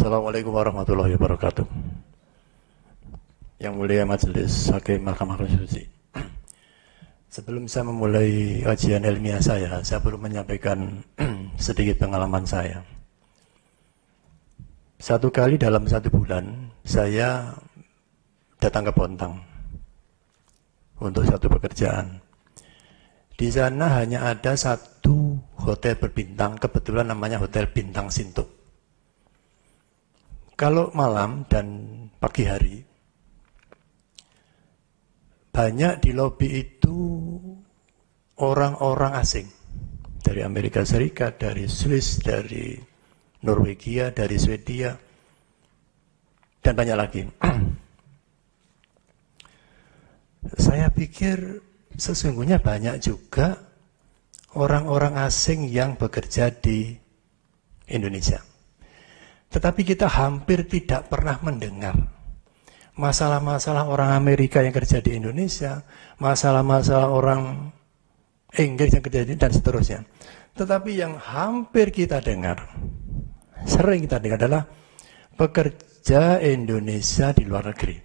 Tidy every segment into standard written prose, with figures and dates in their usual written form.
Assalamualaikum warahmatullahi wabarakatuh. Yang mulia Majelis Hakim Mahkamah Konstitusi. Sebelum saya memulai kajian ilmiah saya perlu menyampaikan sedikit pengalaman saya. Satu kali dalam 1 bulan, saya datang ke Bontang untuk satu pekerjaan. Di sana hanya ada satu hotel berbintang, kebetulan namanya Hotel Bintang Sintuk. Kalau malam dan pagi hari, banyak di lobi itu orang-orang asing. Dari Amerika Serikat, dari Swiss, dari Norwegia, dari Swedia, dan banyak lagi. Saya pikir sesungguhnya banyak juga orang-orang asing yang bekerja di Indonesia. Tetapi kita hampir tidak pernah mendengar masalah-masalah orang Amerika yang kerja di Indonesia, masalah-masalah orang Inggris yang kerja di dan seterusnya. Tetapi yang hampir kita dengar, sering kita dengar adalah pekerja Indonesia di luar negeri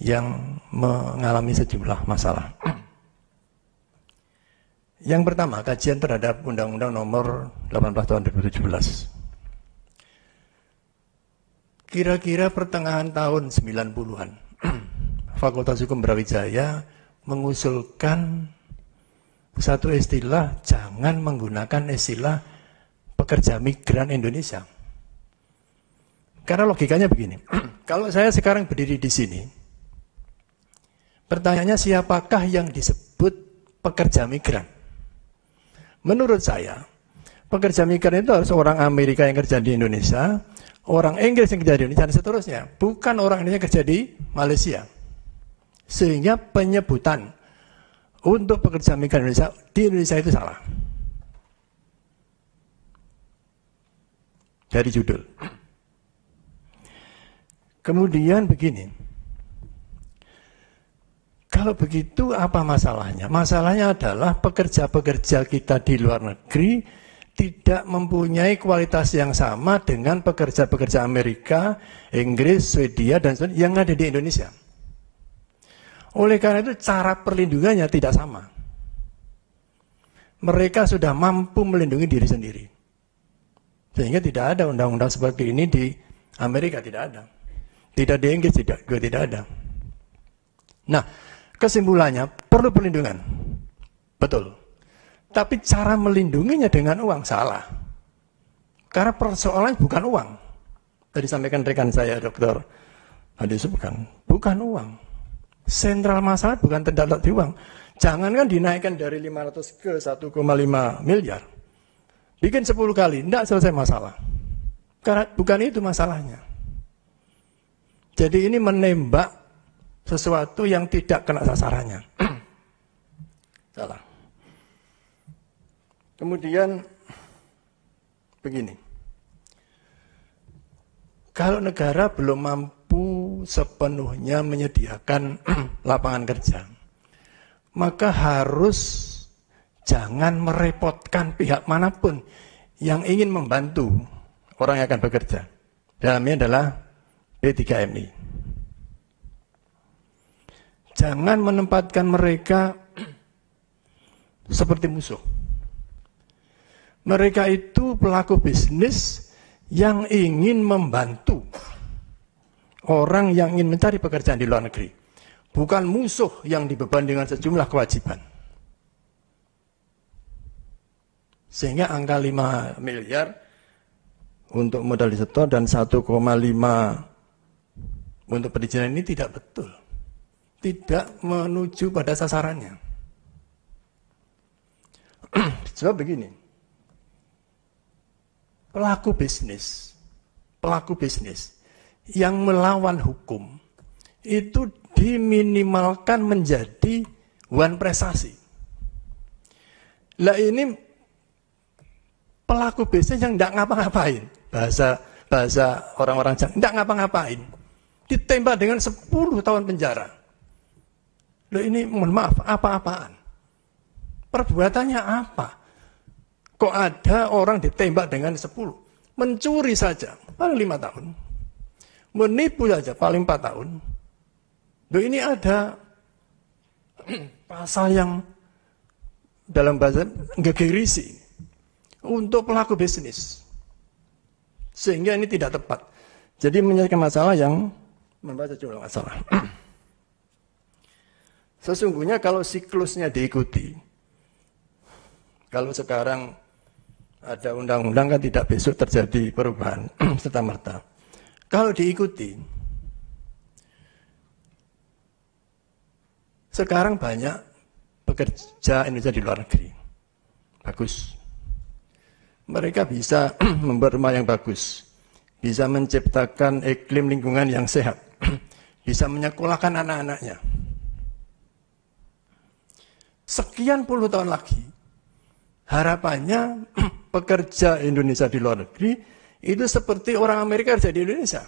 yang mengalami sejumlah masalah. Yang pertama, kajian terhadap Undang-Undang Nomor 18 Tahun 2017. Kira-kira pertengahan tahun 90-an, Fakultas Hukum Brawijaya mengusulkan satu istilah, jangan menggunakan istilah pekerja migran Indonesia. Karena logikanya begini, kalau saya sekarang berdiri di sini, pertanyaannya siapakah yang disebut pekerja migran? Menurut saya, pekerja migran itu harus orang Amerika yang kerja di Indonesia, orang Inggris yang kerja di Indonesia, dan seterusnya. Bukan orang Indonesia yang kerja di Malaysia. Sehingga penyebutan untuk pekerja migran Indonesia di Indonesia itu salah. Dari judul. Kemudian begini. Kalau begitu apa masalahnya? Masalahnya adalah pekerja-pekerja kita di luar negeri tidak mempunyai kualitas yang sama dengan pekerja-pekerja Amerika, Inggris, Swedia, dan sebagainya yang ada di Indonesia. Oleh karena itu cara perlindungannya tidak sama. Mereka sudah mampu melindungi diri sendiri. Sehingga tidak ada undang-undang seperti ini di Amerika, tidak ada. Tidak di Inggris, juga tidak ada. Nah, kesimpulannya perlu perlindungan. Betul. Tapi cara melindunginya dengan uang salah. Karena persoalannya bukan uang. Tadi sampaikan rekan saya, Dr. Hadi bukan uang. Sentral masalah bukan terdapat di uang. Jangankan dinaikkan dari 500 ke 1,5 miliar. Bikin 10 kali, tidak selesai masalah. Karena bukan itu masalahnya. Jadi ini menembak sesuatu yang tidak kena sasarannya. Salah. Kemudian begini, kalau negara belum mampu sepenuhnya menyediakan lapangan kerja, maka harus jangan merepotkan pihak manapun yang ingin membantu orang yang akan bekerja. Dalamnya adalah P3MI. Jangan menempatkan mereka seperti musuh. Mereka itu pelaku bisnis yang ingin membantu orang yang ingin mencari pekerjaan di luar negeri. Bukan musuh yang dibebani dengan sejumlah kewajiban. Sehingga angka 5 miliar untuk modal disetor dan 1,5 untuk perizinan ini tidak betul. Tidak menuju pada sasarannya. Sebab begini, pelaku bisnis yang melawan hukum itu diminimalkan menjadi one prestasi. Lah ini pelaku bisnis yang tidak ngapa-ngapain, bahasa orang-orang Jawa, tidak ngapa-ngapain, ditembak dengan 10 tahun penjara. Lah ini mohon maaf, apa-apaan? Perbuatannya apa? Kok ada orang ditembak dengan 10? Mencuri saja paling 5 tahun. Menipu saja paling 4 tahun. Loh, ini ada pasal yang dalam bahasa gegirisi untuk pelaku bisnis. Sehingga ini tidak tepat. Jadi menyelesaikan masalah yang membaca jumlah masalah. Sesungguhnya kalau siklusnya diikuti, kalau sekarang ada undang-undang kan tidak besok terjadi perubahan serta-merta. Kalau diikuti, sekarang banyak pekerja Indonesia di luar negeri. Bagus. Mereka bisa membuat rumah yang bagus, bisa menciptakan iklim lingkungan yang sehat, bisa menyekolahkan anak-anaknya. Sekian puluh tahun lagi, harapannya pekerja Indonesia di luar negeri itu seperti orang Amerika kerja di Indonesia.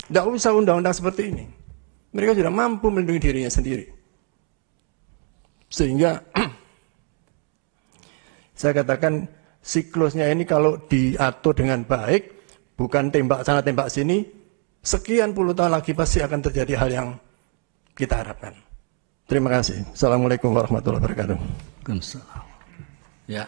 Tidak usah undang-undang seperti ini. Mereka sudah mampu melindungi dirinya sendiri. Sehingga saya katakan siklusnya ini kalau diatur dengan baik, bukan tembak sana tembak sini, sekian puluh tahun lagi pasti akan terjadi hal yang kita harapkan. Terima kasih. Assalamualaikum warahmatullahi wabarakatuh. Ya.